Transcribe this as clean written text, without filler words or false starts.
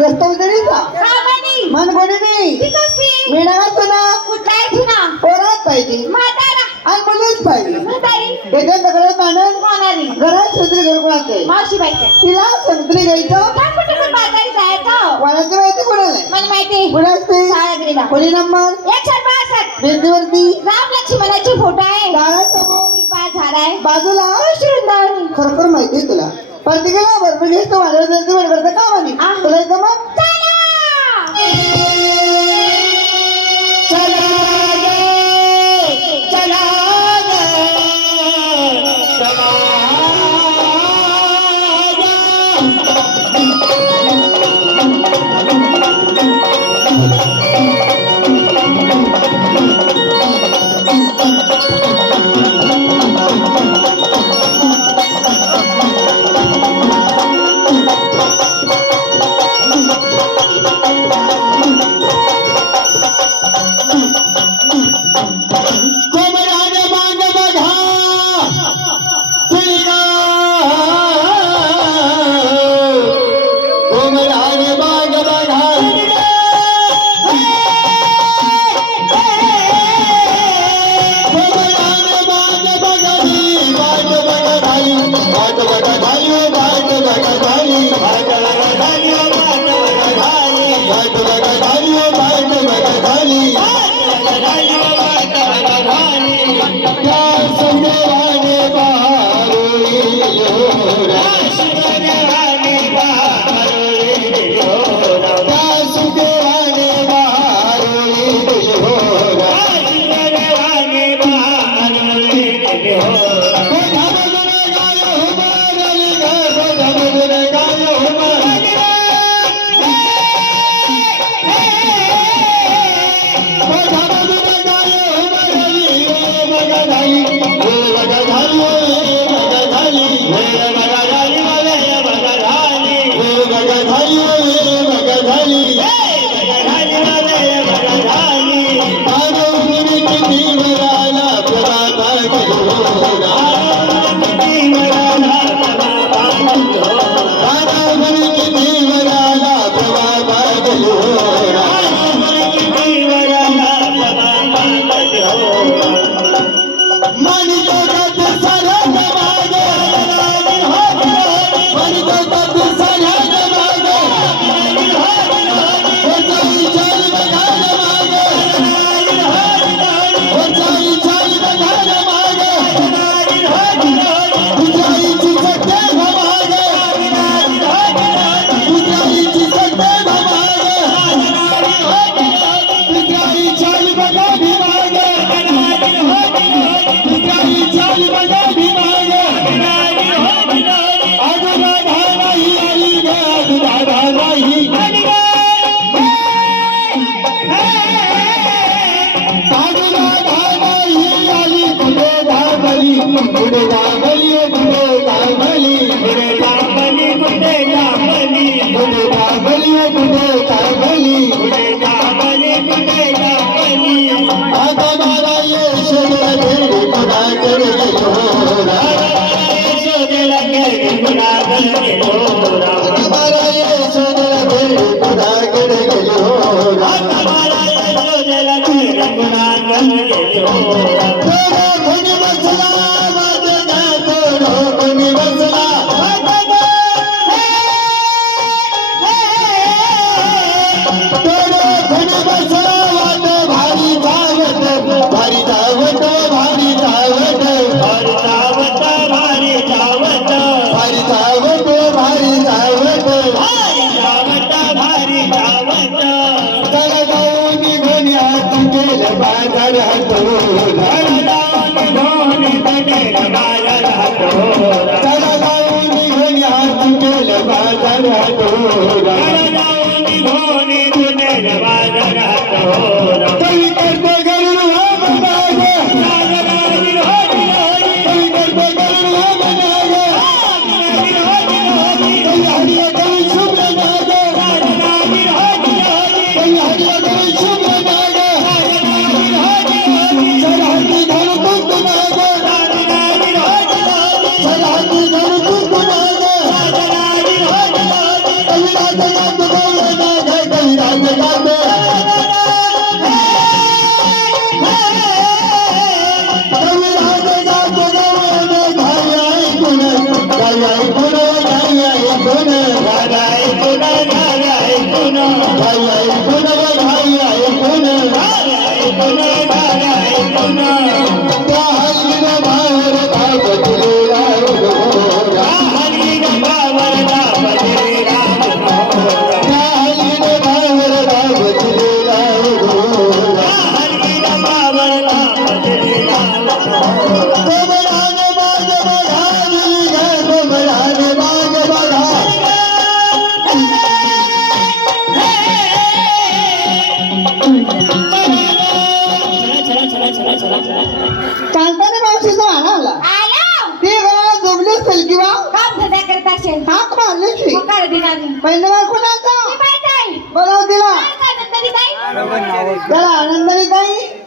रस्त्यावरीचा मन कोणी नाही मिळणार तुला पोरात पाहिजे आणि मुलीच पाहिजे त्याच्या दगडात मानून घरात समुद्री घर कोणाचे तिला समुद्री घ्यायचं कोणाचं माहिती कोणाला कुणाला कोणी नंबर भिंतीवरती राम लक्ष्मणाचे फोटो आहे दारासमोर झालाय बाजूला वृंदावन खरोखर माहिती तुला प्रत्येकाला बरोबर घेतो माझ्या बरोबर का म्हणे तुला इथं मग Hare चालताना मावशीचा वाणा आला आला ते घरात झोपली असेल किंवा काम धंदा करत असेल हाक मारली की मग काढ दिनाने पहिला कोणाचा काय काय बोलाव तिला काय नंतरी काय त्याला आनंदाने काही